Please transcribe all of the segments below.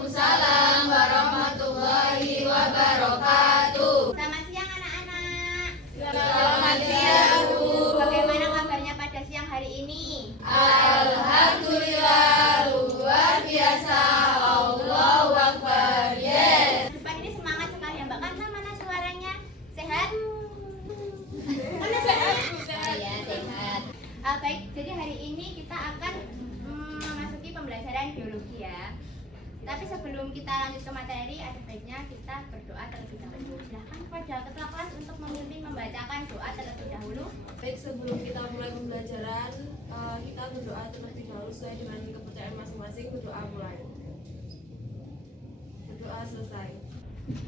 Waalaikumsalam warahmatullahi wabarakatuh. Selamat siang anak-anak. Selamat siang, Bu. Bagaimana kabarnya pada siang hari ini? Alhamdulillah, luar biasa. Allahu Akbar. Yes. Depan ini semangat sekali ya Mbak. Mana suaranya? Sehat? Mana Sehat, suaranya? Bu, sehat. Oh, ya, sehat. Baik, jadi hari ini kita akan memasuki pembelajaran biologi ya. Tapi sebelum kita lanjut ke materi, ada baiknya kita berdoa terlebih dahulu. Silahkan kepada ketua kelas untuk memimpin membacakan doa terlebih dahulu. Baik, sebelum kita mulai pembelajaran, kita berdoa terlebih dahulu sesuai dengan kepercayaan masing-masing. Berdoa mulai. Berdoa selesai.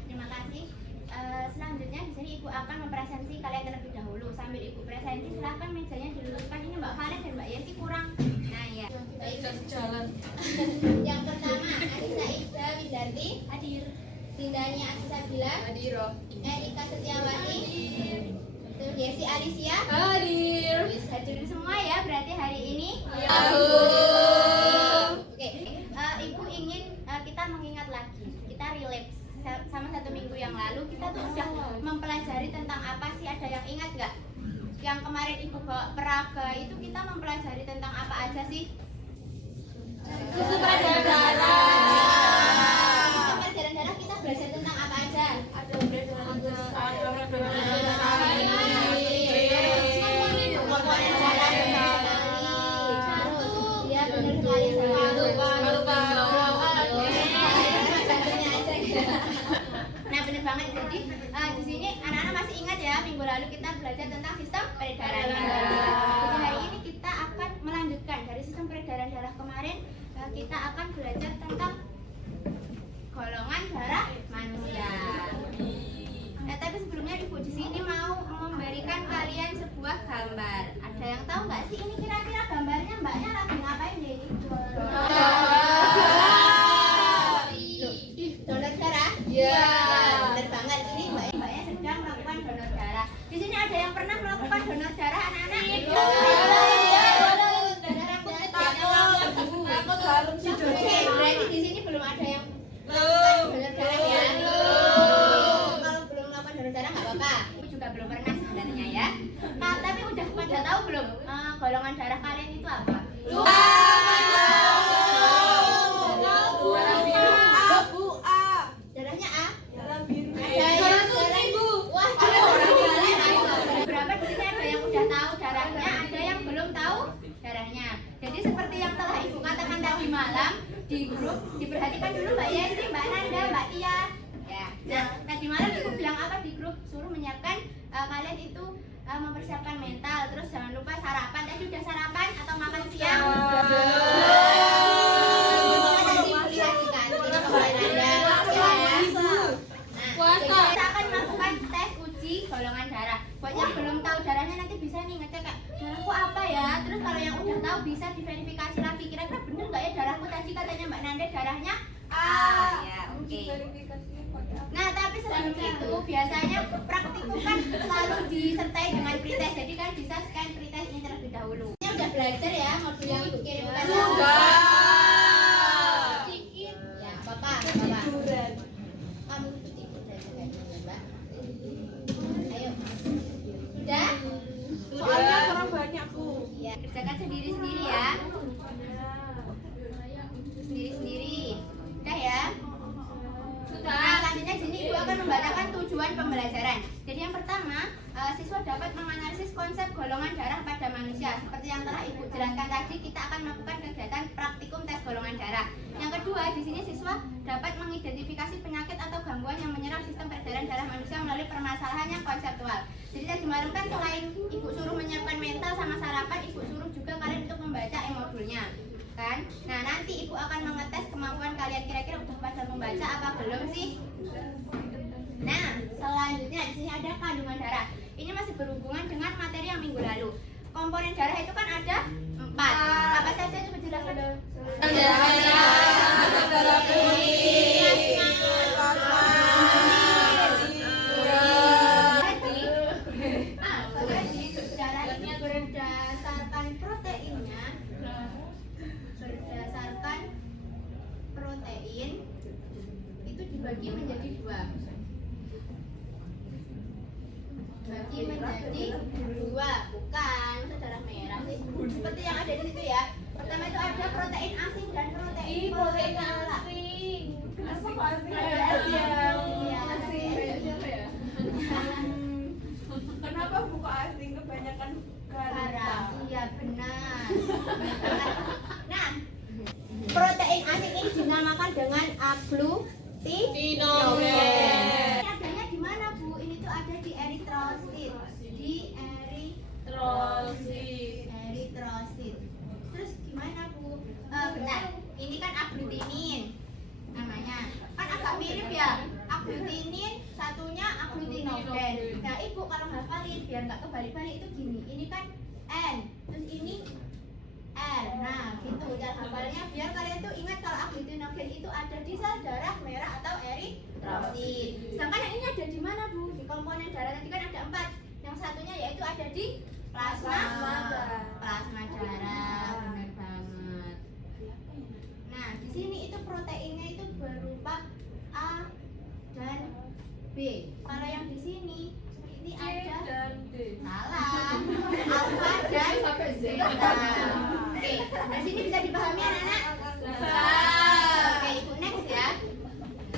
Terima kasih. Selanjutnya di sini Ibu akan mempresentasi kalian terlebih dahulu. Sambil Ibu presentasi, silahkan mejanya diluruskan. Ini Mbak Khaled dan Mbak Yenti kurang. Nah ya. Baik. Kita sejalan. Yang pertama, Anissa Ida Widarti hadir. Tindanya Asisa Bila Hadiro. Erika Setiawati terus Yesi Alicia Hadir. Wis, hadir semua ya berarti hari ini. Ya, Bu. Oke, Ibu ingin kita mengingat lagi, kita relapse sama 1 minggu yang lalu kita tuh udah mempelajari tentang apa sih, ada yang ingat nggak? Yang kemarin Ibu bawa peraga itu kita mempelajari tentang apa aja sih? Susu pelajaran darah. Sistem peredaran darah kita belajar tentang apa aja? Ada peredaran besar, ada peredaran Komponen darah benar sekali. Iya benar sekali. Nah benar banget. Jadi di sini anak-anak masih ingat ya minggu lalu kita belajar tentang sistem peredaran darah. Jadi hari ini kita akan melanjutkan dari sistem peredaran darah kemarin. Kita akan belajar tentang golongan darah manusia. Nah, tapi sebelumnya Ibu di sini mau memberikan kalian sebuah gambar. Ada yang tahu nggak sih ini kira-kira gambarnya Mbaknya lagi ngapain deh ini? Donor darah? Iya. Benar banget, ini Mbaknya sedang melakukan donor darah. Di sini ada yang pernah melakukan donor darah anak-anak? Takut harum sih. Oke, berarti di sini belum ada yang melakukan donor darah ya? Kalau belum melakukan donor darah nggak apa-apa. Ibu juga belum pernah sebenarnya ya. Nah, tapi udah pada tahu belum golongan darah kalian itu apa? Darahnya A? Ada yang wah, berapa di sini ada yang udah tahu darahnya, ada yang belum tahu darahnya. Jadi seperti yang telah Ibu katakan tadi malam di grup, diperhatikan dulu Mbak Yesi, Mbak Nanda, Mbak Tia. Ya. Nah, tadi malam Ibu bilang apa di grup? Suruh menyiapkan kalian itu mempersiapkan mental, terus jangan lupa sarapan. Tadi udah sarapan atau makan siang? Kita akan melakukan tes uji golongan darah. Buat yang belum tahu darahnya nanti bisa nih ngecek kayak darahku apa ya. Terus kalau yang udah tahu bisa diverifikasi lagi. Kira-kira bener nggak ya darahku tadi katanya Mbak Nanda darahnya A. Ya, oke. Nah tapi sebelum itu biasanya praktikum kan selalu disertai dengan pretest. Jadi kan bisa scan pretest ini terlebih dahulu. Ini udah belajar ya modul yang Ibu kirimkan. Sedikit. Ya, Bapak. Kamu tidur dan Mbak. Ayo. Sudah? Soalnya kurang banyak, Bu. Ya, kerjakan sendiri-sendiri ya. Sendiri-sendiri. Udah ya? Nah, selanjutnya di sini Ibu akan membacakan tujuan pembelajaran. Jadi yang pertama, siswa dapat menganalisis konsep golongan darah pada manusia. Seperti yang telah Ibu jelaskan tadi, kita akan melakukan kegiatan praktikum tes golongan darah. Yang kedua, di sini siswa dapat mengidentifikasi penyakit atau gangguan yang menyerang sistem peredaran darah manusia melalui permasalahan yang konseptual. Jadi tadi malam kan selain Ibu suruh menyiapkan mental sama sarapan, Ibu suruh juga kalian untuk membaca modulnya. Kan? Nah, nanti Ibu akan mengetes kemampuan kalian, kira-kira udah pada membaca apa belum sih? Nah, selanjutnya di sini ada kandungan darah. Ini masih berhubungan dengan materi yang minggu lalu. Komponen darah itu kan ada 4. Apa saja coba jelaskan? Darah putih. Darah ini berdasarkan proteinnya, berdasarkan protein dibagi menjadi dua. Bagi menjadi dua, bukan masa darah merah sih. Seperti yang ada di situ ya. Pertama itu ada protein asing dan protein protein polikal. asing. Kenapa kok asing? Iya, Kenapa buku asing kebanyakan garam. Iya benar. Nah, protein asing ini dinamakan dengan agglutinogen. Ini adanya di mana, Bu? Ini tuh ada di eritrosit. Di eritrosit. Terus gimana, Bu? Benar. Ini kan agglutinin namanya. Kan agak mirip ya. Agglutinin satunya agglutinogen. Nah, Ibu kalau hafalin biar nggak kebalik-balik itu gini. Ini kan N, terus ini R. Nah, gitu cara hafalnya biar kalian tuh ingat kalau agglutinogen itu ada di sel darah merah atau eritrosit. Sedangkan yang ini ada di mana, Bu? Di komponen darah tadi kan ada 4. Yang satunya yaitu ada di plasma darah. Benar banget. Nah, di sini itu proteinnya itu berupa A dan B. Kalau yang di sini ini ada dan D. salah. Alfa dan beta. Oke, dari sini bisa dipahami anak-anak? Oke, Ibu next ya.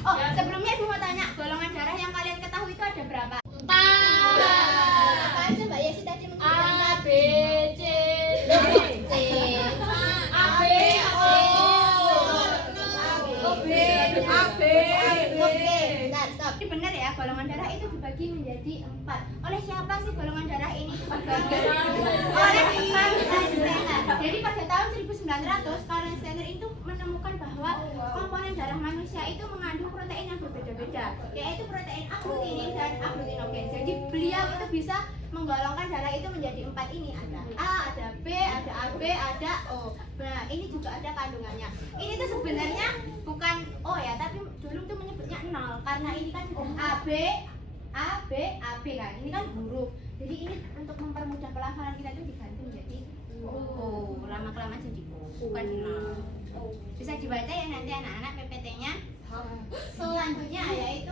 Oh, sebelumnya Ibu mau tanya, golongan darah yang kalian ketahui itu ada berapa? 4. Apa aja Mbak Yesi tadi menyebutkan? A, B, C, C. A, B, O, B, A, B. Oke, bentar, stop. Ini benar ya, golongan darah itu dibagi menjadi 4. Oleh siapa sih golongan darah ini dibagi? Oleh Karl Steiner. Jadi pada tahun 1900, Karl Steiner itu menemukan bahwa komponen darah manusia itu mengandung protein yang berbeda-beda, yaitu protein agglutinin dan agglutinogen. Jadi beliau itu bisa menggolongkan darah itu menjadi 4 ini. Ada A, ada B, ada AB, ada O. Nah, ini juga ada kandungannya. Ini tuh sebenarnya bukan O ya, tapi dulu tuh menyebutnya 0 karena ini kan AB, AB, AB kan. Ini kan huruf. Jadi ini untuk mempermudah pelafalan kita tuh diganti menjadi O. Lama-kelamaan jadi O, bukan 0. Bisa dibaca ya nanti anak-anak PPT-nya. Selanjutnya yaitu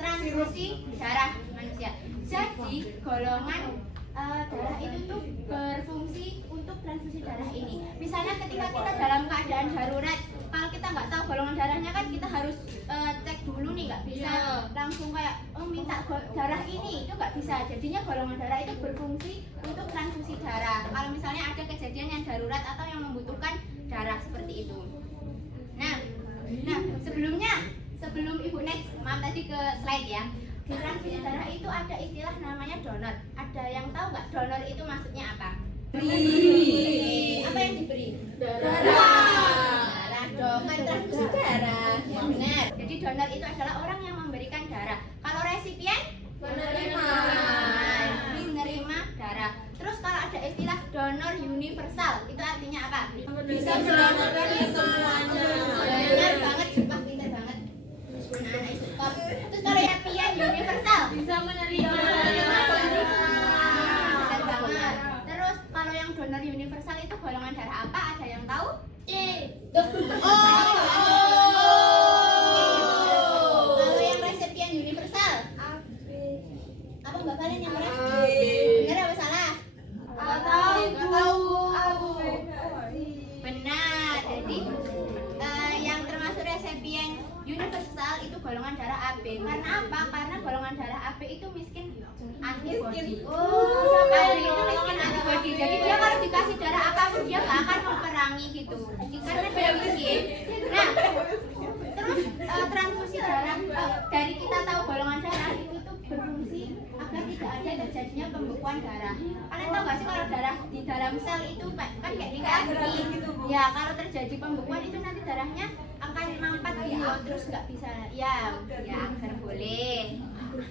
transfusi darah manusia. Jadi golongan darah itu tuh berfungsi untuk transfusi darah ini. Misalnya ketika kita dalam keadaan darurat, kalau kita nggak tahu golongan darahnya kan kita harus cek dulu nih, nggak bisa langsung kayak minta darah ini, itu nggak bisa. Jadinya golongan darah itu berfungsi untuk transfusi darah. Kalau misalnya ada kejadian yang darurat atau yang membutuhkan darah seperti itu. Nah sebelum Ibu next, maaf tadi ke slide ya. Di transfusi darah itu ada istilah namanya donor. Ada yang tahu nggak donor itu maksudnya apa? Beri. Apa yang diberi? Darah dong, kan transfusi darah. Ya, benar. Jadi donor itu adalah orang yang memberikan darah. Kalau resipien? Menerima darah. Terus kalau ada istilah donor universal, itu artinya apa? Bisa mendonorkan semuanya. Benar banget, Jepang pintar banget. Anak-anak itu top. Terus kalau resipien universal? Bisa menerima. Benar banget. Terus kalau yang donor universal itu golongan darah apa? Ada yang tahu? C. Kalau yang resipien universal? Apa Mbak Valen yang benar? Benar apa salah? Nggak tahu. Benar. Jadi yang termasuk resipien universal itu golongan darah AB. Karena apa? Karena golongan darah AB itu miskin antibody. AB itu miskin antibody. Jadi dia kalau dikasih darah apapun dia nggak akan memerangi gitu. Karena dia miskin. Nah, terus transfusi darah dari kita tahu golongan darah itu tuh berfungsi agar tidak ada terjadinya pembekuan darah. Kalian tahu nggak sih kalau darah di dalam sel itu kan kayak ini? Ya, kalau terjadi pembekuan itu nanti darahnya akan mampat gitu, terus nggak bisa ya agar boleh.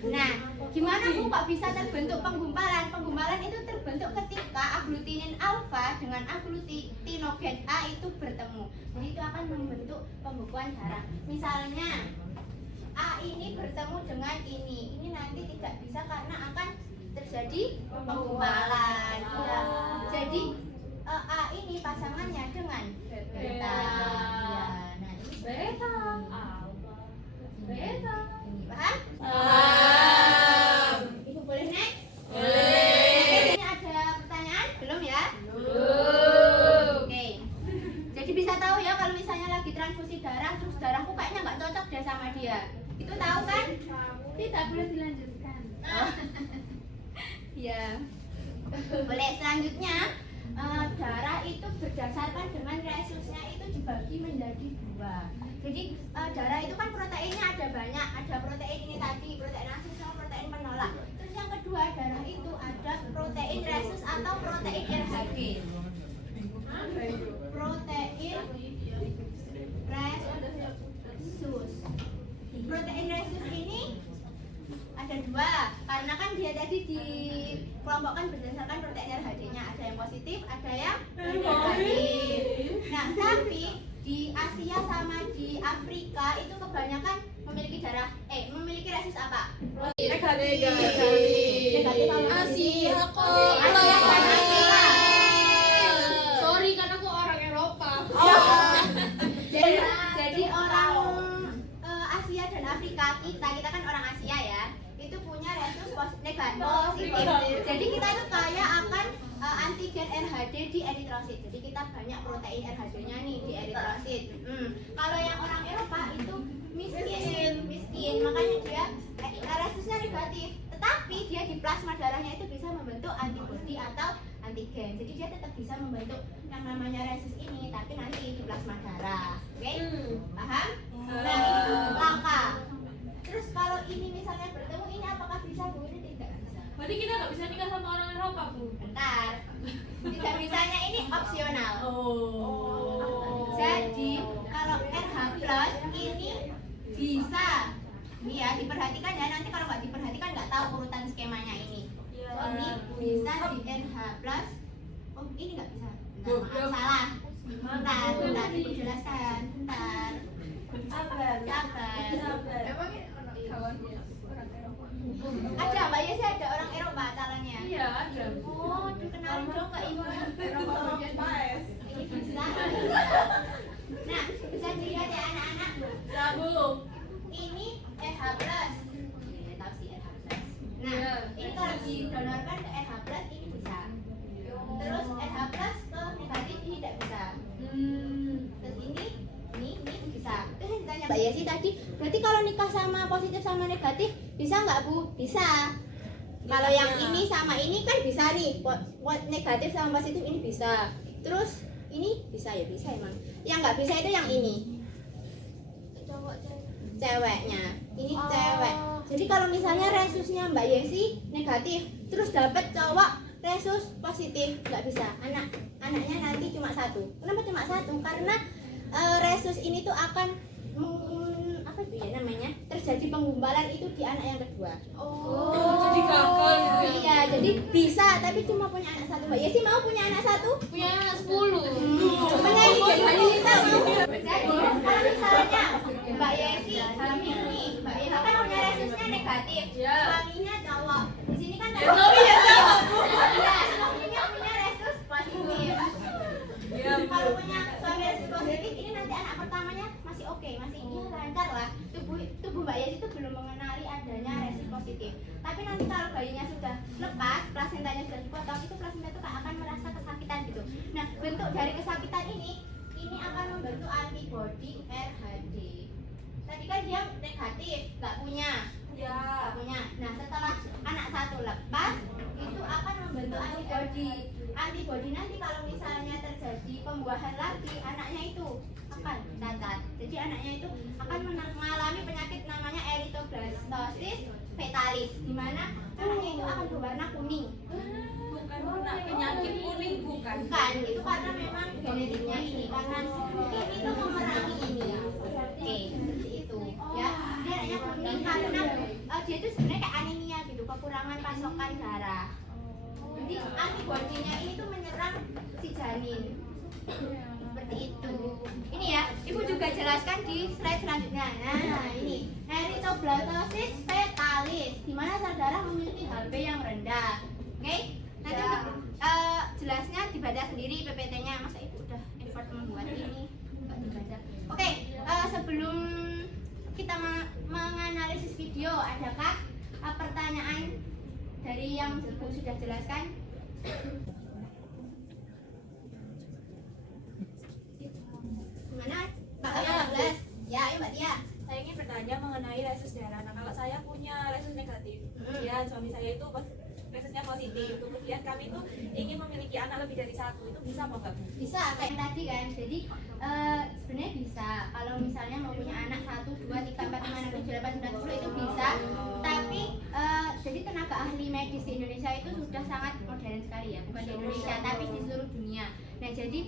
Nah, gimana Bu kok bisa terbentuk penggumpalan? Penggumpalan itu terbentuk ketika agglutinin alfa dengan agglutinogen A itu bertemu. Jadi itu akan membentuk pembekuan darah. Misalnya A ini bertemu dengan ini nanti tidak bisa karena akan terjadi penggumpalan. Ya. Jadi A ini pasangannya dengan beta. Ya, nah ini Beta. Beta. transfusi darah terus darahku kayaknya nggak cocok deh sama dia. Itu tahu kan? Tidak boleh dilanjutkan. Ya. Boleh. Selanjutnya darah itu berdasarkan dengan resusnya itu dibagi menjadi 2. Jadi darah itu kan proteinnya ada banyak, ada protein ini tadi, protein asis sama protein penolak. Terus yang kedua darah itu ada protein resus atau protein RHD. Protein resus. Protein resus ini ada 2 karena kan dia tadi dikelompokkan berdasarkan protein RHD-nya, ada yang positif, ada yang negatif. Nah, tapi di Asia sama di Afrika itu kebanyakan memiliki memiliki resus apa? Negatif. Negatif apa? Asia kok. Asia kan Afrika. Sorry karena aku orang Eropa. Jadi orang Asia dan Afrika kita kan orang Asia ya, itu punya resus negatif. Jadi kita itu kaya akan antigen RHD di eritrosit. Jadi kita banyak protein RHD-nya nih di eritrosit. Kalau yang orang Eropa itu miskin, makanya dia resusnya negatif. Tetapi dia di plasma darahnya itu bisa membentuk antibodi atau antigen. Jadi dia tetap bisa membentuk yang namanya resus ini, tapi nanti di plasma darah. Oke? Paham? Nah, ini tuh langka. Terus kalau ini misalnya bertemu, ini apakah bisa Bu? Ini tidak bisa. Berarti kita nggak bisa nikah sama orang Eropa, Bu. Bentar. Tidak bisanya ini opsional. Oh. Jadi kalau RH plus ini bisa. Ini ya diperhatikan ya, nanti kalau nggak diperhatikan nggak tahu urutan skemanya ini. Ini bisa di RH plus. Oh ini nggak bisa. Bentar, maaf, salah. Bentar, Ibu jelaskan. Bentar. Sabar. Emang kawannya orang Eropa? Ada Mbak Yesi, ada orang Eropa calonnya. Iya, ada. Oh, dikenalin dong ke Ibu. Eropa bagian Paes. Ini bisa. Nah, bisa dilihat ya anak-anak. Ya, Bu. Ini RH plus. Ini tahu sih RH plus. Nah, Iya. ini kalau didonorkan ke RH plus ini bisa. Terus RH plus ke negatif ini tidak bisa. Terus ini bisa. Terus yang ditanya Mbak Yesi tadi, berarti kalau nikah sama positif sama negatif bisa nggak Bu? Bisa. Kalau yang ini sama ini kan bisa nih, negatif sama positif ini bisa. Terus ini bisa ya bisa emang. Yang nggak bisa itu yang ini. Ceweknya, ini cewek. Jadi kalau misalnya resusnya Mbak Yesi negatif, terus dapat cowok resus positif, nggak bisa. Anaknya nanti cuma 1. Kenapa cuma 1? Karena resus ini tuh akan apa itu ya namanya? Terjadi penggumpalan itu di anak yang kedua. Jadi gagal gitu ya. Iya, jadi bisa tapi cuma punya anak 1. Mbak Yesi mau punya anak 1? Punya anak 10. Menyanyi jadi kita mau. Jadi kalau misalnya Mbak Yesi hamil nih, Mbak Yesi kan punya resusnya negatif. Ya. Suaminya cowok. Di sini kan Ya, suami ya cowok, Bu. Iya, suaminya punya resus positif. Iya, Bu. Kalau punya suami resus positif ini nanti anak pertamanya masih oke, masih lancar lah. Tubuh Mbak Yesi itu belum mengenali adanya resus positif. Tapi nanti kalau bayinya sudah lepas, plasentanya sudah dipotong, itu plasenta itu akan merasa kesakitan gitu. Nah, bentuk dari kesakitan ini akan membentuk antibodi RHD. Tadi kan dia negatif, nggak punya. Nggak punya. Nah, setelah anak 1 lepas, itu akan membentuk antibodi. Antibodi nanti kalau misalnya terjadi pembuahan lagi, anaknya itu akan cacat. Jadi anaknya itu akan mengalami penyakit namanya erythroblastosis fetalis, di mana anaknya itu akan berwarna kuning. Bukan penyakit kuning, bukan. Bukan, itu karena memang genetiknya ini, karena ini tuh memerangi ini. Oke, seperti itu. Ya, dia anaknya kuning karena dia itu sebenarnya kayak anemia gitu, kekurangan pasokan darah. Jadi antibodinya ini tuh menyerang si janin. Seperti itu. Ini ya, Ibu juga jelaskan di slide selanjutnya. Nah, ini erythroblastosis fetalis, di mana sel darah memiliki HB yang rendah. Oke? Nanti untuk jelasnya dibaca sendiri PPT-nya. Masa Ibu udah effort membuat ini nggak dibaca? Oke, sebelum kita menganalisis video, adakah pertanyaan dari yang Ibu sudah jelaskan? Gimana? resus darah. Nah kalau saya punya resus negatif, kemudian suami saya itu resusnya positif, kemudian kami itu ingin memiliki anak lebih dari satu, itu bisa apa enggak? Bisa kayak tadi kan. Jadi sebenarnya bisa. Kalau misalnya mau punya anak 1, 2, 3, 4, 5, 6, 7, 8, 9, 10 itu bisa. Tapi jadi tenaga ahli medis di Indonesia itu sudah sangat modern sekali ya, bukan di Indonesia tapi di seluruh dunia. Nah jadi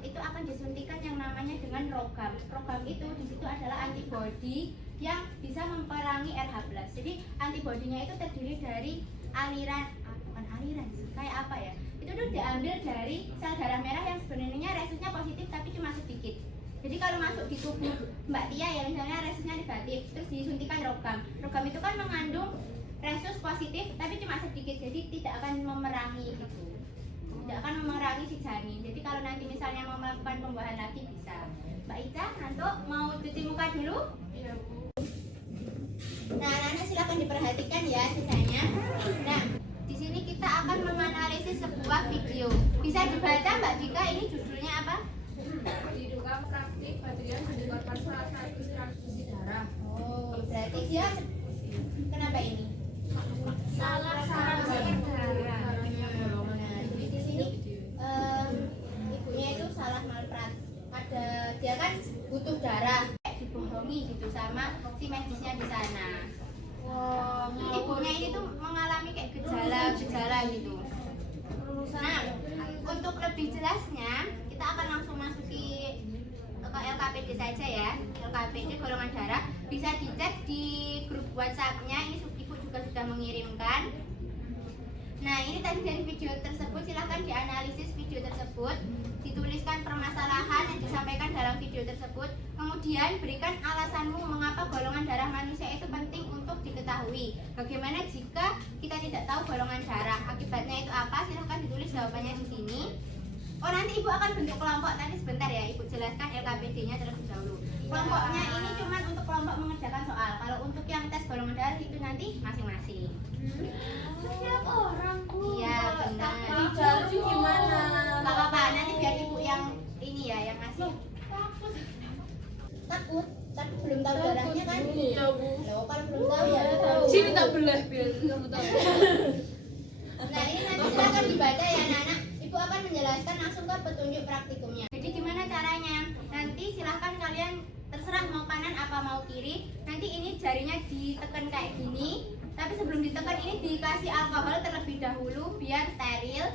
itu akan disuntikan yang namanya dengan rogam. Rogam itu di situ adalah antibodi yang bisa memperangi RH+. Jadi antibodinya itu terdiri dari bukan aliran sih, kayak apa ya? Itu tuh diambil dari sel darah merah yang sebenarnya resusnya positif tapi cuma sedikit. Jadi kalau masuk di tubuh Mbak Tia ya misalnya resusnya negatif, terus disuntikan rogam. Rogam itu kan mengandung resus positif tapi cuma sedikit, jadi tidak akan memerangi gitu. Tidak akan memerangi si janin. Jadi kalau nanti misalnya mau melakukan pembuahan lagi bisa. Mbak Ica, Nanto mau cuci muka dulu? Iya Bu. Nah, anak-anak silakan diperhatikan ya sisanya. Nah, di sini kita akan menganalisis sebuah video. Bisa dibaca Mbak Dika, ini judulnya apa? Diduga praktik bagian menyebabkan salah satu transfusi darah. Oh, berarti dia kenapa ini? Salah transfusi darah. Nah, jadi di sini ibunya itu salah malpraktik. Dia kan butuh darah, kayak dibohongi gitu sama si medisnya di sana. Ibunya ini tuh mengalami kayak gejala-gejala gitu. Nah, untuk lebih jelasnya kita akan langsung masuki ke LKPD saja ya. LKPD golongan darah bisa dicek di grup WhatsApp-nya. Ini ibu juga sudah mengirimkan. Nah, ini tadi dari video tersebut, silahkan dianalisis video tersebut, dituliskan permasalahan yang disampaikan dalam video tersebut, kemudian berikan alasanmu mengapa golongan darah manusia itu penting untuk diketahui. Bagaimana jika kita tidak tahu golongan darah, akibatnya itu apa? Silahkan ditulis jawabannya di sini. Oh, nanti ibu akan bentuk kelompok, nanti sebentar ya, ibu jelaskan LKPD-nya terlebih dahulu. Kelompoknya ini cuma untuk kelompok mengerjakan soal. Kalau untuk yang tes golongan darah itu nanti masing-masing. Setiap orang Bu. Iya, benar. Jalur gimana? Gak apa-apa, nanti biar ibu yang ini ya, yang ngasih. Takut, tapi belum tahu darahnya kan? Iya Bu. Loh, kalau belum tahu ya tahu. Sini tak belah biar kamu tahu. Nah, ini nanti silakan dibaca ya anak-anak. Ibu akan menjelaskan langsung ke petunjuk praktikumnya. Jadi gimana caranya? Nanti silahkan kalian terserah mau kanan apa mau kiri. Nanti ini jarinya ditekan kayak gini. Tapi sebelum ditekan ini dikasih alkohol terlebih dahulu biar steril.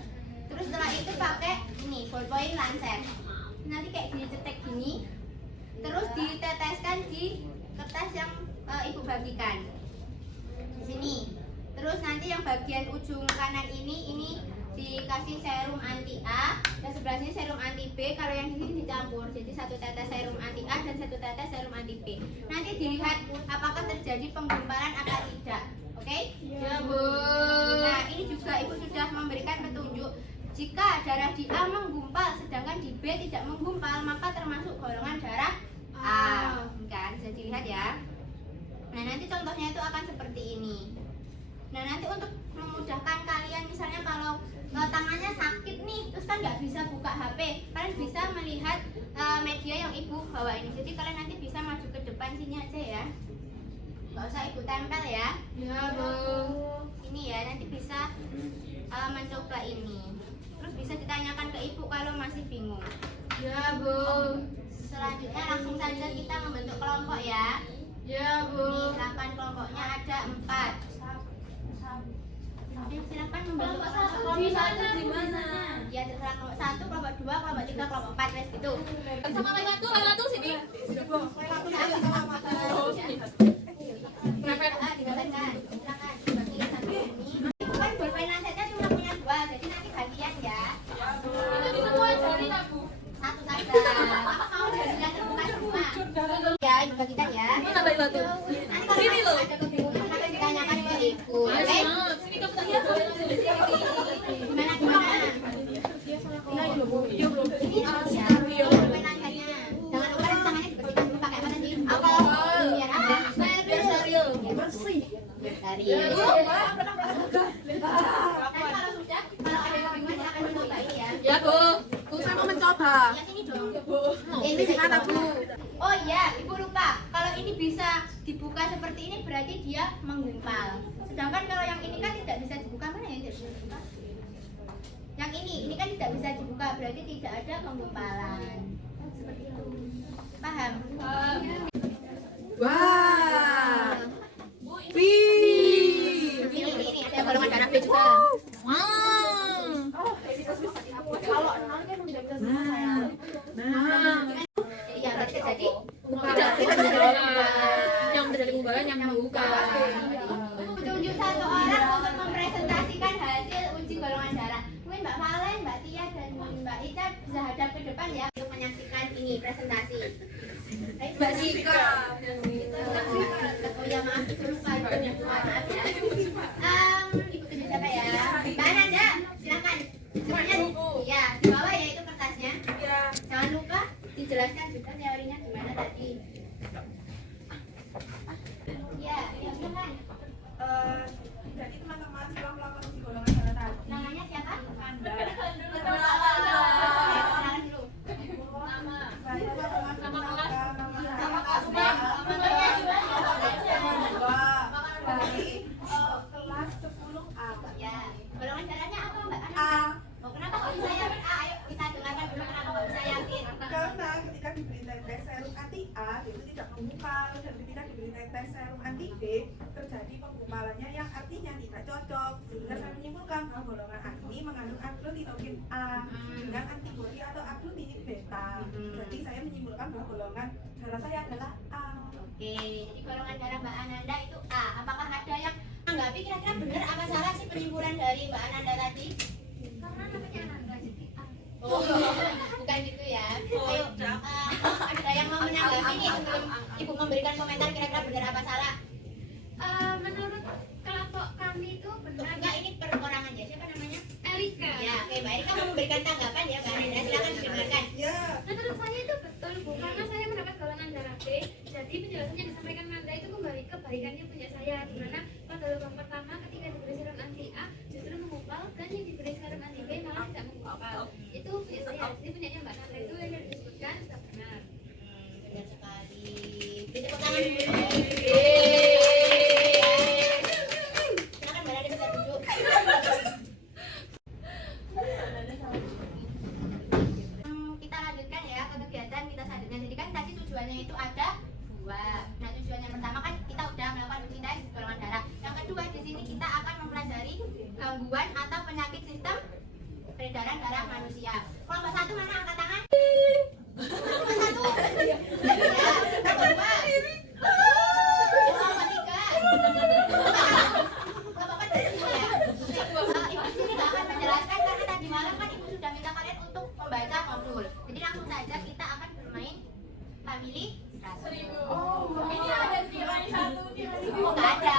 Terus setelah itu pakai ini ballpoint lancet. Nanti kayak dicetek gini. Terus diteteskan di kertas yang ibu bagikan. Di sini. Terus nanti yang bagian ujung kanan ini dikasih serum anti A dan sebelah sini serum anti B. Kalau yang di sini dicampur, jadi 1 tetes serum anti A dan 1 tetes serum anti B. Nanti dilihat apakah terjadi penggumpalan atau tidak. Oke? Ya Bu. Nah, ini juga ibu sudah memberikan petunjuk. Jika darah di A menggumpal sedangkan di B tidak menggumpal, maka termasuk golongan darah A. Kan bisa dilihat ya. Nah, nanti contohnya itu akan seperti ini. Nah, nanti untuk memudahkan kalian, misalnya kalau tangannya sakit nih, terus kan nggak bisa buka HP, kalian bisa melihat media yang ibu bawa ini. Jadi kalian nanti bisa maju ke depan sini aja ya, nggak usah ibu tempel ya. Ya Bu. Ini ya, nanti bisa mencoba ini. Terus bisa ditanyakan ke ibu kalau masih bingung. Ya Bu. Selanjutnya langsung saja kita membentuk kelompok ya. Ya Bu. Nih, silahkan kelompoknya ada 4. Silakan membentuk kelompok Di sana di mana? ya, terserah kelompok 1, kelompok 2, kelompok 3, kelompok 4 wes gitu. Sama Lailatu sini. Digambarkan. Silakan dibagi satu ini. Itu kan bolpen lancetnya cuma punya 2, jadi nanti gantian ya. Itu semua jari tak Bu? Satu saja. Apa mau jadinya terbuka semua? Ya, dibagikan ya. Mana Lailatu? Nanti kalau Sini loh. ada kebingungan silahkan ditanyakan ke ibu. Oke? Sini kamu tanya. Gimana gimana? Ini ya, bolpen lancetnya. Jangan lupa nanti tangannya dibersihkan dulu pakai apa tadi? Alkohol. Biar apa? Biar steril. Bersih. Dari. Nanti kalau sudah, kalau ada kebingungan silahkan mencoba ini ya. Ya Bu. Bu saya mau mencoba. Ya sini dong. Ini di mana Bu? Oh iya, ibu lupa. Kalau ini bisa dibuka seperti ini berarti dia menggumpal. Sedangkan kalau yang ini kan tidak bisa dibuka, mana yang tidak bisa dibuka? Yang ini kan tidak bisa dibuka, berarti tidak ada penggumpalan. Seperti itu. Paham? Wah. Wih. Ini ada golongan darah B juga. Kalau nol kan udah bisa saya. Iya, berarti terjadi yang terjadi penggumpalan yang membuka. tunjuk satu orang untuk mempresentasikan hasil uji golongan darah. Mungkin Mbak Valen, Mbak Tia, dan Mbak Ica bisa hadap ke depan ya untuk menyaksikan ini presentasi. Mbak Sika. Oh ya maaf, itu lupa. Maaf ya. Ibu tunjuk siapa ya? Mbak Ananda, silakan. Semuanya ya di bawah ya itu kertasnya. Jangan lupa dijelaskan juga teorinya gimana tadi. Ya, silakan. Jadi teman-teman setelah melakukan uji golongan darah tadi, Namanya siapa? Anda Kenalan dulu. saya teman-teman perkenalkan nama Nama dari kelas 10A. Ya, golongan darahnya apa Mbak? A. Oh, kenapa kok bisa yakin? Ayo kita dengarkan dulu kenapa kok bisa yakin. Karena ketika diberi tetes serum anti A itu tidak menggumpal, dan ketika diberi tetes serum anti B terjadi penggumpalannya yang artinya tidak cocok, sehingga saya menyimpulkan bahwa golongan A ini mengandung aglutinogen A dengan antibodi atau aglutinin beta. Jadi saya menyimpulkan bahwa golongan darah saya adalah A. Oke, jadi golongan darah Mbak Ananda itu A. Apakah ada yang anggapi kira-kira benar apa salah sih penyimpulan dari Mbak Ananda tadi? Karena namanya Ananda jadi A. Oh, bukan gitu ya. Ayo, ada yang mau menanggapi nih sebelum Ibu memberikan komentar kira-kira benar apa salah? Menurut kelompok kami itu benar. Enggak, ini perorangan ya. Siapa namanya? Erika. Ya, oke, Mbak Erika mau memberikan tanggapan ya, Mbak Ananda. Silakan didengarkan. Ya. Menurut saya itu betul Bu, karena saya mendapat golongan darah B. Jadi penjelasan yang disampaikan Nanda itu kembali kebalikannya punya saya, di mana pada lubang pertama ketika diberi serum anti A justru menggumpal, dan yang diberi serum anti B malah tidak menggumpal. Itu punya saya. Jadi punyanya Mbak Nanda itu yang disebutkan sudah benar. Benar sekali. Tepuk tangan dulu. Silakan Mbak Nanda bisa duduk. Kita lanjutkan ya ke kegiatan kita selanjutnya. Jadi kan tadi tujuannya itu ada dua. Nah, tujuan yang pertama kan kita udah melakukan uji tes golongan darah. Yang kedua di sini kita akan mempelajari gangguan atau penyakit sistem peredaran darah manusia. Kelompok satu mana angkat tangan? Kelompok satu. Ya, kelompok dua. Kelompok tiga. Kelompok empat berhenti ya. Ibu di sini nggak akan menjelaskan karena tadi malam kan Ibu sudah minta kalian untuk membaca modul. Jadi langsung saja kita akan bermain family 100. Ini ada nilai 1, nilai 2. Oh, nggak ada.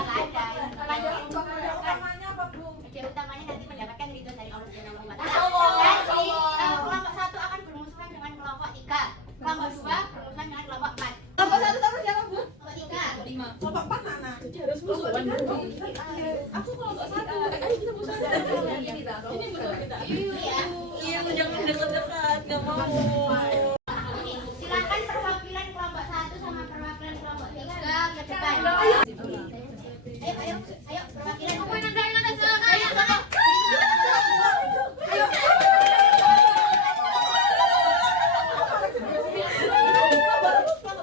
Utamanya apa, Bu? Dia utamanya nanti mendapatkan ridho dari Allah Subhanahu wa Allah. Taala. Jadi kelompok satu akan bermusuhan dengan kelompok 3. Kelompok 2 bermusuhan dengan kelompok 4. Kelompok 1 sama siapa, Bu? Kelompok 3. Kelompok 4 mana? Harus musuhan dulu. Aku kelompok 1. Ayo kita musuhan. Ini musuh kita. Iya. Jangan dekat-dekat, nggak mau. Oke, silakan perwakilan kelompok 1 sama perwakilan kelompok 3 ke depan. Ayo, perwakilan. Silakan. Ayo. Kelompok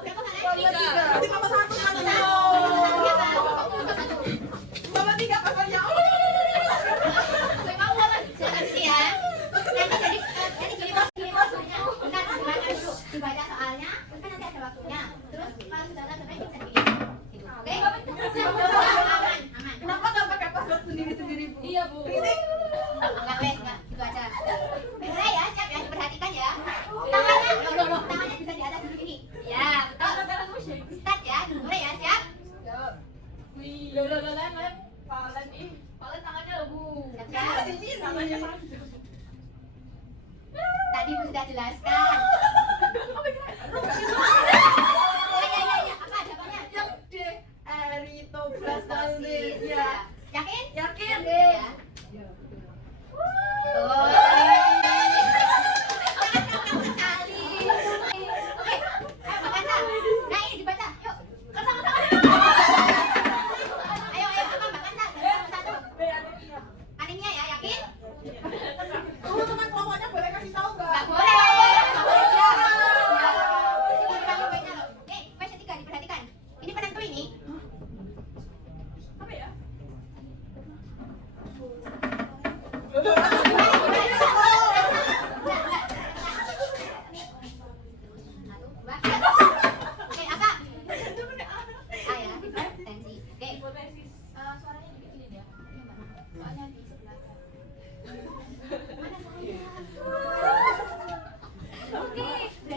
berapa kalian? Berarti kelompok 1 Kelompok mana? 1 siapa? Kelompok 1. Kelompok 3 pasalnya. Silakan sih ya. Nanti jadi waktunya. Bentar, dibaca dulu. Dibaca soalnya, kan nanti ada waktunya. Terus kalau sudah selesai bisa bikin. Gitu. Oke? Aman. Kenapa nggak pakai password sendiri-sendiri, Bu? Iya, Bu. Enggak wes, enggak. Gitu aja. Mulai ya, siap ya, diperhatikan ya. Tangannya bisa di atas dulu gini. Ya, betul. Start ya. Mulai ya, siap? Siap. Tadi Bu sudah jelaskan. Ya. Apa jawabannya? Yang D, erythroblastoses. Ya. Yakin? Yakin? Ya. Oh. Sekali. Oke. Ayo baca. Nah, ini dibaca. Yuk. Sama-sama.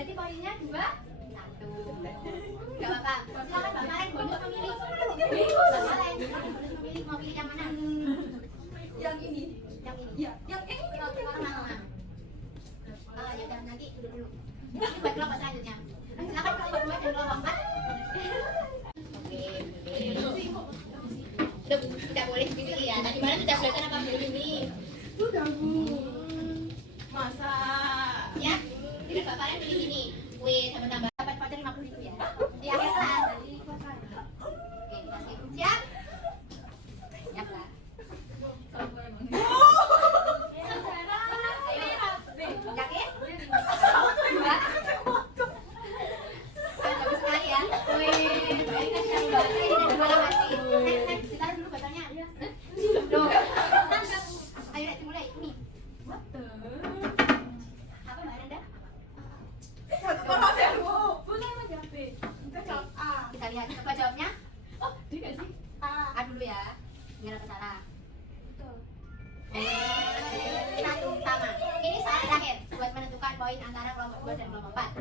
Berarti poinnya 2, 1. Gak apa-apa. Silakan Mbak Karen bonus memilih. Mbak Karen bonus memilih mau pilih yang mana? Yang ini. Yang ini. Iya, yang ini. Mana? Ya udah nanti dulu. Ini buat kelompok selanjutnya. Silakan kelompok 2 dan kelompok 4. Oke, tidak boleh dipilih ya. Tadi mana tidak belajar apa pilih ini? Sudah, Bu. Masa Ya, jadi Mbak Karen pilih ini. Wih, tambah-tambah dapat voucher 50.000 ya. Di akhir kelas. Oke, kasih. Siap? Siap lah. Yakin? Dua. Bagus sekali ya. Wih, baik kan sudah membaca ini dan malah masih. Ditaruh dulu botolnya. Loh. Ayo Nek, dimulai. Ini. Apa Mbak Nanda? satu orang ya, Bu. Kita lihat coba jawabnya. A dulu ya. Biar apa salah. Satu sama. Ini soal terakhir buat menentukan poin antara kelompok 2 dan kelompok 4.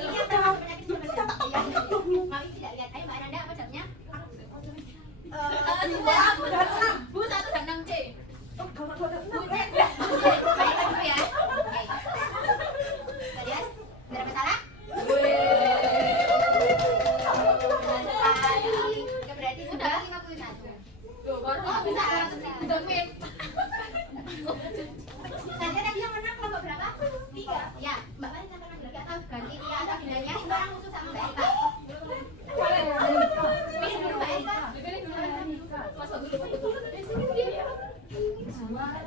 Ini yang termasuk penyakit sebenarnya. Mami tidak lihat. Ayo Mbak Nanda, apa jawabnya? 2 dan 6. Bu 1 dan 6C. Oh, kalau 2 dan 6. Baikkan dulu ya. Oke. Kita lihat. Biar apa salah? Oke, berarti sudah 51. Oh, bisa. Saja tadi yang menang kelompok berapa? 3. Ya, Mbak Mari silakan lagi atau ganti dia atau bidangnya sekarang khusus sama Mbak Eka. Pilih dulu Mbak Eka.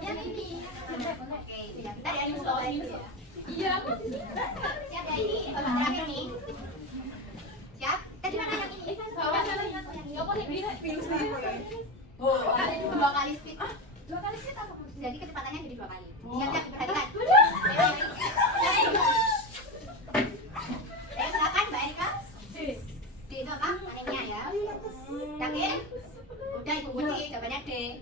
Yang ini. Oke, kita lihat dulu soal ini ya. Siap ya ini, babak terakhir nih. Siap? Tadi mana yang ini? Bawah sana yang ini. Dua kali speed. Jadi kecepatannya jadi 2 kali. Siap-siap diperhatikan. Ayo silakan Mbak Erika. D itu apa? Anemia ya. Yakin? Udah Ibu Putri, jawabannya D.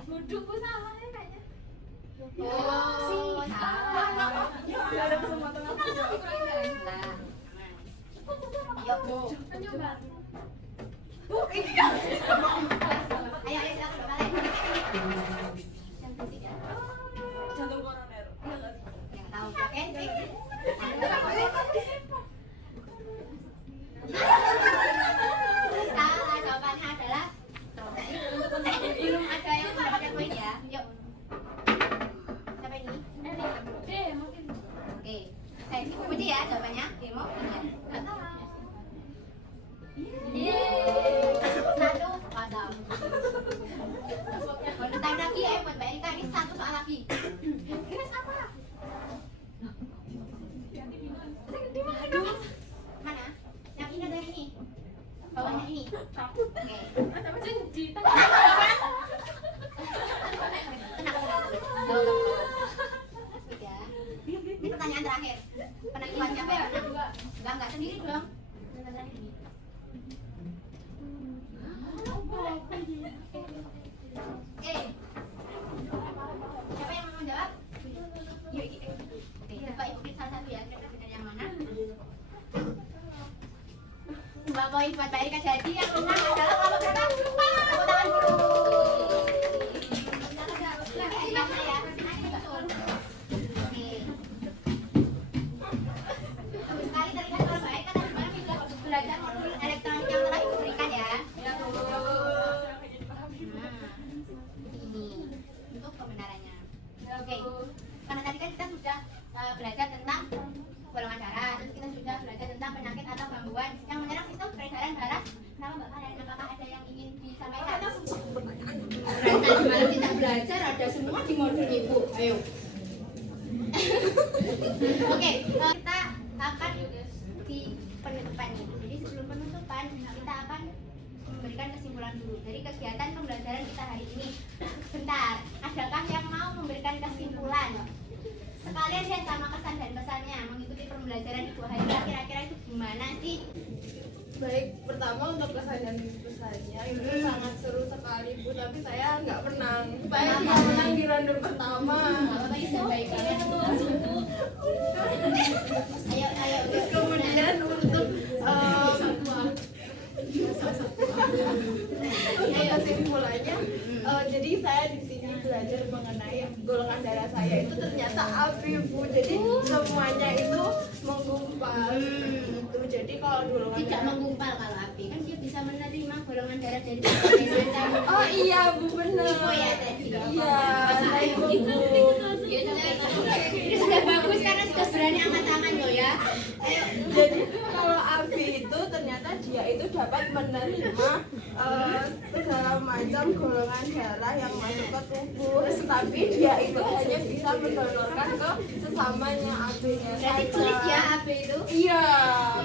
Oh, salah. Ada kesempatan aku. Nah, ayo Bu. Ayo silakan Mbak Karen. Yang penting ya. Jantung koroner. Iya nggak sih? Yang tahu yakin? Salah, jawabannya adalah belum ada yang mendapatkan poin ya. Yuk. Siapa ini? Oke. Saya Ibu Putri ya jawabannya. Demo ini ya. Satu kosong. Bonus time lagi ya buat Mbak Erika. Ini 1 soal lagi. Ini apa? Mana? Yang ini atau yang ini? Bawahnya ini. Oke. Tenang. Sudah. Ini pertanyaan terakhir. Penentuan siapa yang menang? Enggak sendiri dong. Penentuan terakhir ini. Siapa yang mau menjawab? Oke, coba Ibu pilih salah satu ya. Kira-kira benar yang mana? 2 poin buat Mbak Erika. Jadi yang menang adalah kelompok berapa? Tepuk tangan dulu. Di mana ya? Nanti betul. Oke. Bagus sekali terlihat kalau Mbak Erika tadi malam juga belajar modul elektronik yang telah Ibu berikan ya. Ini untuk pembenarannya. Oke. Karena tadi kan kita sudah belajar tentang golongan darah, terus kita sudah belajar tentang penyakit atau gangguan yang menyerang sistem peredaran darah. Kenapa Mbak Karen? Apakah ada yang ingin disampaikan? Tadi malam kita belajar ada semua di modul Ibu. Ayo. Oke, kita akan di penutupan nih. Jadi sebelum penutupan kita akan memberikan kesimpulan dulu dari kegiatan pembelajaran kita hari ini. Bentar, adakah yang mau memberikan kesimpulan? Sekalian ya sama kesan dan pesannya mengikuti pembelajaran Ibu Haida, kira-kira itu gimana sih? Baik, pertama untuk kesan dan pesannya itu sangat seru sekali Bu, tapi saya nggak menang. Saya nggak menang di ronde pertama. Baik banget. Ayo. Terus kemudian untuk kesimpulannya, jadi saya di sini belajar mengenai golongan darah saya itu ternyata AB, Bu. Jadi semuanya itu menggumpal. Itu jadi kalau golongan Tidak darah, menggumpal kalau api kan dia bisa menerima golongan darah dari berbagai macam. oh iya Bu, benar. Oh ya tadi. Iya, baik Bu. Ini sudah bagus karena sudah berani angkat tangan loh ya. Ayo. Jadi kalau AB itu ternyata dia itu dapat menerima segala macam golongan darah yang masuk ke tubuh, tetapi dia itu hanya bisa mendonorkan ke sesamanya AB-nya Berarti saja. pelit ya AB itu. Iya,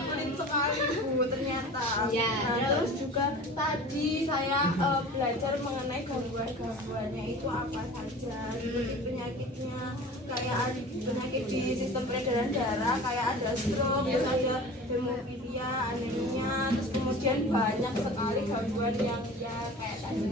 pelit sekali Bu ternyata. Iya, Nah, terus? terus juga tadi saya belajar mengenai gangguan-gangguannya itu apa saja, seperti penyakitnya, kayak ada penyakit di sistem peredaran darah, kayak ada stroke, terus ada hemofilia, anemia, terus kemudian banyak sekali gangguan yang ya kayak tadi.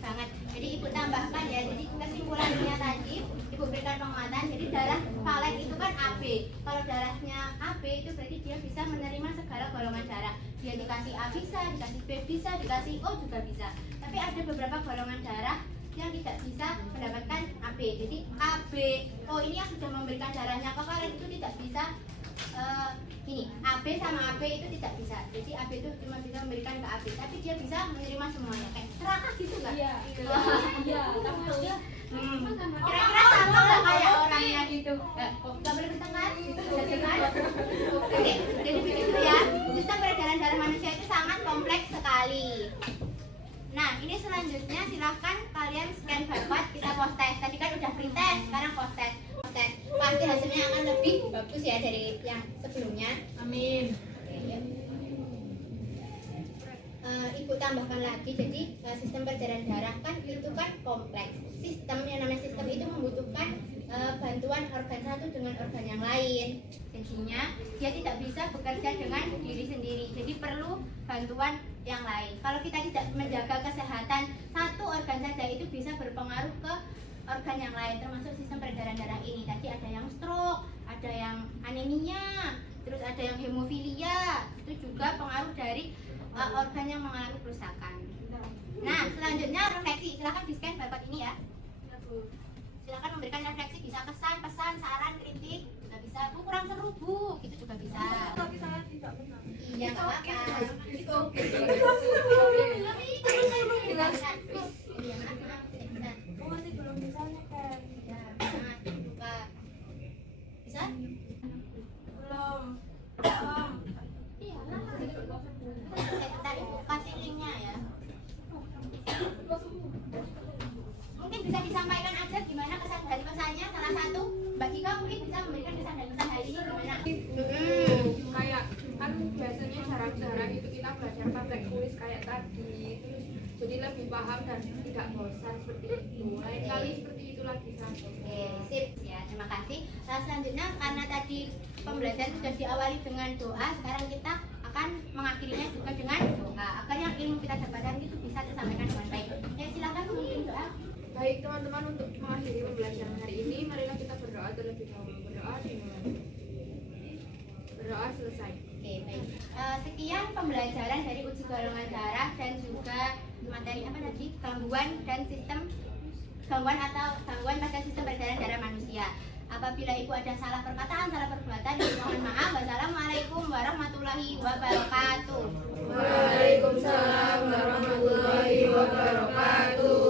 Banget. Jadi ibu tambahkan ya. Jadi kesimpulannya tadi ibu berikan penguatan. Jadi darah valen itu kan AB. Kalau darahnya AB itu berarti dia bisa menerima segala golongan darah. Dia dikasih A bisa, dikasih B bisa, dikasih O juga bisa. Tapi ada beberapa golongan darah yang tidak bisa mendapatkan AB. Jadi AB, O ini yang sudah memberikan darahnya ke valen itu tidak bisa. Ini AB sama AB itu tidak bisa. Jadi AB itu cuma bisa memberikan ke AB, tapi dia bisa menerima semuanya. Kayak serakah gitu nggak? Iya. Iya. Kira-kira sama nggak kayak orangnya gitu? Nggak boleh bertengkar, gitu kan? Oke, jadi begitu ya. Sistem peredaran darah manusia itu sangat kompleks sekali. Nah, ini selanjutnya silahkan kalian scan barcode, kita post test. Tadi kan udah pretest, sekarang post test. Pasti hasilnya akan lebih bagus ya dari yang sebelumnya. Amin. Oke, yuk. Ibu tambahkan lagi, jadi sistem peredaran darah kan itu kan kompleks. Sistem yang namanya sistem itu membutuhkan bantuan organ satu dengan organ yang lain. Jadinya dia tidak bisa bekerja dengan diri sendiri. Jadi perlu bantuan yang lain. Kalau kita tidak menjaga kesehatan satu organ saja itu bisa berpengaruh ke organ yang lain, termasuk sistem peredaran darah ini. Tadi ada yang stroke, ada yang anemia, terus ada yang hemofilia. Itu juga pengaruh dari organ yang mengalami kerusakan. Nah, selanjutnya refleksi. Silakan di-scan barcode ini ya. Silakan memberikan refleksi, bisa kesan, pesan, saran, kritik, juga bisa. Bu kurang seru Bu, itu juga bisa. Tapi saya tidak benar. Iya, nggak apa-apa. Itu oke. Iya, maaf, tidak bisa. Oh, masih belum bisa nyeker. Ya, sangat buka. Bisa? Belum. Iya. Bentar, Ibu kasih linknya ya. Mungkin bisa disampaikan aja gimana kesan dari pesannya. Salah satu, Mbak Kika mungkin bisa memberikan kesan dari pesan hari ini gimana? Kayak kan biasanya jarang-jarang itu kita belajar pakai kuis kayak tadi, terus jadi lebih paham dan tidak bosan seperti itu. Lain kali seperti itu lagi kan. Oke, sip ya, terima kasih. Nah, selanjutnya karena tadi pembelajaran sudah diawali dengan doa, sekarang kita akan mengakhirinya juga dengan doa agar yang ilmu kita dapatkan itu bisa tersampaikan dengan baik. Ya, silakan memimpin doa. Baik teman-teman, untuk mengakhiri pembelajaran hari ini, marilah kita berdoa terlebih dahulu. Berdoa dimulai. Berdoa selesai. Oke, baik. Sekian pembelajaran dari uji golongan darah dan juga materi apa tadi? Gangguan pada sistem peredaran darah manusia. Apabila ibu ada salah perkataan, salah perbuatan, mohon maaf. Wassalamualaikum warahmatullahi wabarakatuh. Waalaikumsalam warahmatullahi wabarakatuh.